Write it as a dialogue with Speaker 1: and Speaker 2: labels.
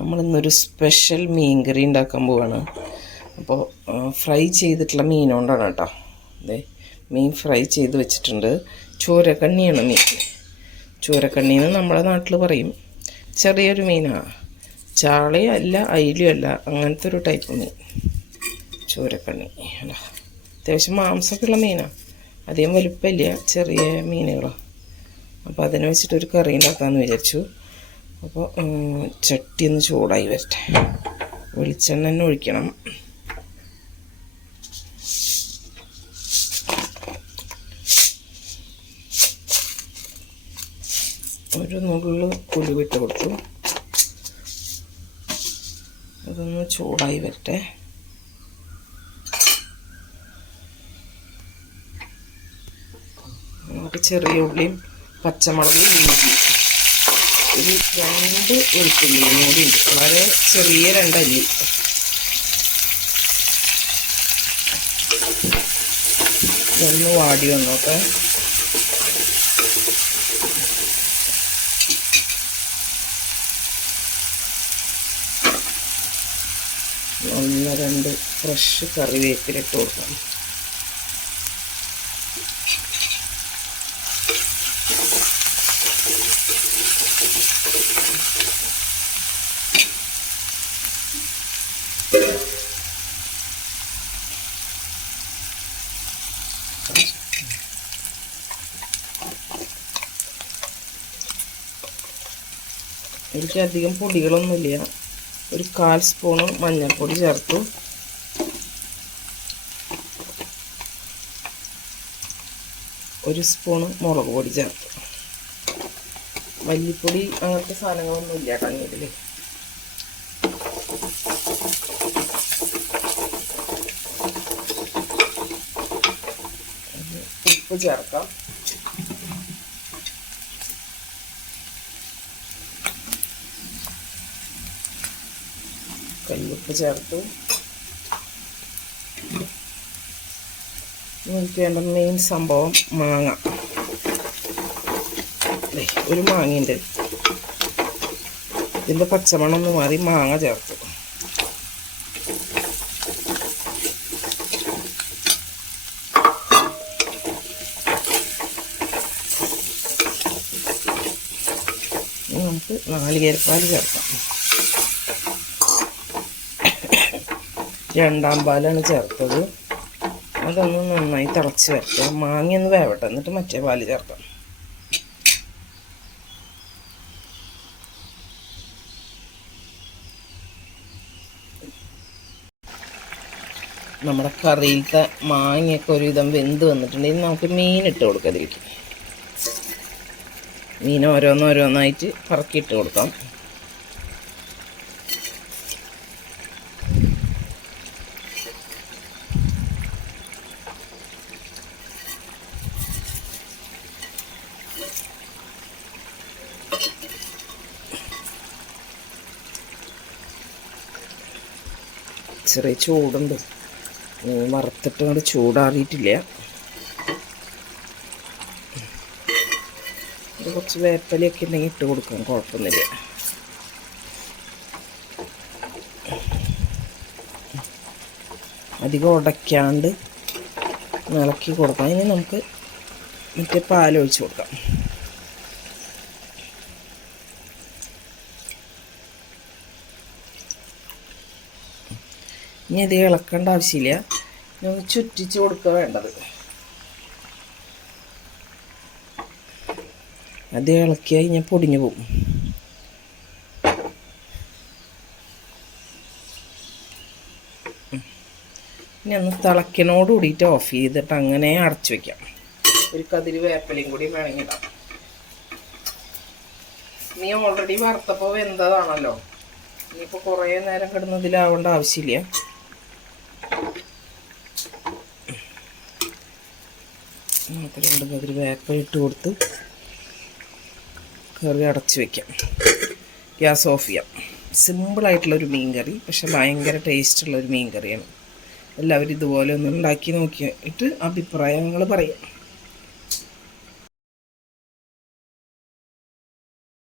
Speaker 1: നമ്മളിന്നൊരു special മീൻ കറി ഉണ്ടാക്കാൻ പോവാണ്. അപ്പോൾ ഫ്രൈ ചെയ്തിട്ടുള്ള മീൻ കൊണ്ടാണ് കേട്ടോ. അതെ മീൻ ഫ്രൈ ചെയ്ത് വെച്ചിട്ടുണ്ട്. ചൂരക്കണ്ണിയാണ് മീൻ. ചൂരക്കണ്ണി എന്ന് നമ്മുടെ നാട്ടിൽ പറയും ചെറിയൊരു മീനാണ് ചാളയും അല്ല അയിലും അല്ല അങ്ങനത്തെ ഒരു ടൈപ്പ് മീൻ. ചൂരക്കണ്ണി അല്ല അത്യാവശ്യം മാംസമൊക്കെയുള്ള മീനാണ് അധികം വലുപ്പമില്ല ചെറിയ മീനുകളാണ് അപ്പോൾ അതിനെ വെച്ചിട്ടൊരു കറി ഉണ്ടാക്കാമെന്ന് വിചാരിച്ചു. അപ്പോൾ ചട്ടി ഒന്ന് ചൂടായി വരട്ടെ. വെളിച്ചെണ്ണ തന്നെ ഒഴിക്കണം. ഒരു നുള്ളു വിട്ട് കൊടുത്തു. അതൊന്ന് ചൂടായി വരട്ടെ. നമുക്ക് ചെറിയ ഉള്ളിയും പച്ചമുളകും ഇഞ്ചി. ഒരു രണ്ട് വെളുത്തുള്ളിയും കൂടി ഉണ്ട് വളരെ ചെറിയ രണ്ടല്ലി. ഒന്ന് വാടി വന്നോട്ടെ. ഒന്ന് രണ്ട് ഫ്രഷ് കറിവേപ്പിലിട്ട് കൊടുക്കണം. അധികം പൊടികളൊന്നുമില്ല. ഒരു കാൽ സ്പൂണ് മഞ്ഞൾപ്പൊടി ചേർത്തു. ഒരു സ്പൂണ് മുളക് പൊടി ചേർത്തു. മല്ലിപ്പൊടി അങ്ങനത്തെ സാധനങ്ങളൊന്നും ഇല്ല കണ്ണീരിൽ ഉപ്പ് ചേർക്കാം. കല്ലുപ്പ് ചേർത്തു. നമുക്ക് വേണ്ട മെയിൻ സംഭവം മാങ്ങ. ദേ, ഒരു മാങ്ങയുണ്ട്. ഇതിന്റെ പച്ചമണം ഒന്ന് മാറി മാങ്ങ ചേർത്തു. നമുക്ക് നാളികേരപ്പാൽ ചേർക്കാം. രണ്ടാം പാലാണ് ചേർത്തത്. അതൊന്ന് നന്നായി തിളച്ച് വരട്ടെ. മാങ്ങ ഒന്ന് വേവട്ടെ. എന്നിട്ട് മറ്റേ പാൽ ചേർക്കാം. നമ്മുടെ കറിയിലത്തെ മാങ്ങയൊക്കെ ഒരുവിധം വെന്ത് വന്നിട്ടുണ്ടെങ്കിൽ നമുക്ക് മീൻ ഇട്ട് കൊടുക്കാം അതിലേക്ക് മീൻ ഓരോന്നോരോന്നായിട്ട് പറക്കിയിട്ട് കൊടുക്കാം. ചെറിയ ചൂടുണ്ട്. വറുത്തിട്ട് കൊണ്ട് ചൂടാറിയിട്ടില്ല. കുറച്ച് വേപ്പലയൊക്കെ ഉണ്ടെങ്കിൽ ഇട്ട് കൊടുക്കും കുഴപ്പമൊന്നുമില്ല. അധികം ഉടയ്ക്കാണ്ട് ഇളക്കി കൊടുക്കാം ഇനി നമുക്ക് മറ്റേ പാലൊഴിച്ച് കൊടുക്കാം. ഇനി ഇത് ഇളക്കേണ്ട ആവശ്യമില്ല. ഞങ്ങൾ ചുറ്റിച്ച് കൊടുക്കുക വേണ്ടത്. അത് ഇളക്കിയാൽ ഞാൻ പൊടിഞ്ഞു പോകും ഇനി ഒന്ന് തിളക്കിനോട് കൂടിയിട്ട് ഓഫ് ചെയ്തിട്ട് അങ്ങനെ അടച്ചു വെക്കാം. ഒരു കതിരി വേപ്പലയും കൂടി വേണമെങ്കിൽ ഇടാം. നീ ഓൾറെഡി വറുത്തപ്പോൾ വെന്തതാണല്ലോ. ഇനിയിപ്പോൾ കുറേ നേരം കിടന്നതിലാവേണ്ട ആവശ്യമില്ല. നമുക്ക് രണ്ട് കതിരി വേപ്പ ഇട്ട് കൊടുത്ത് കറി അടച്ച് വെക്കാം. ഗ്യാസ് ഓഫ് ചെയ്യാം. സിമ്പിളായിട്ടുള്ളൊരു മീൻ കറി പക്ഷെ ഭയങ്കര ടേസ്റ്റുള്ള ഒരു മീൻ കറിയാണ്. എല്ലാവരും ഇതുപോലെ ഒന്ന് ഉണ്ടാക്കി നോക്കിയിട്ട് അഭിപ്രായങ്ങൾ പറയാം.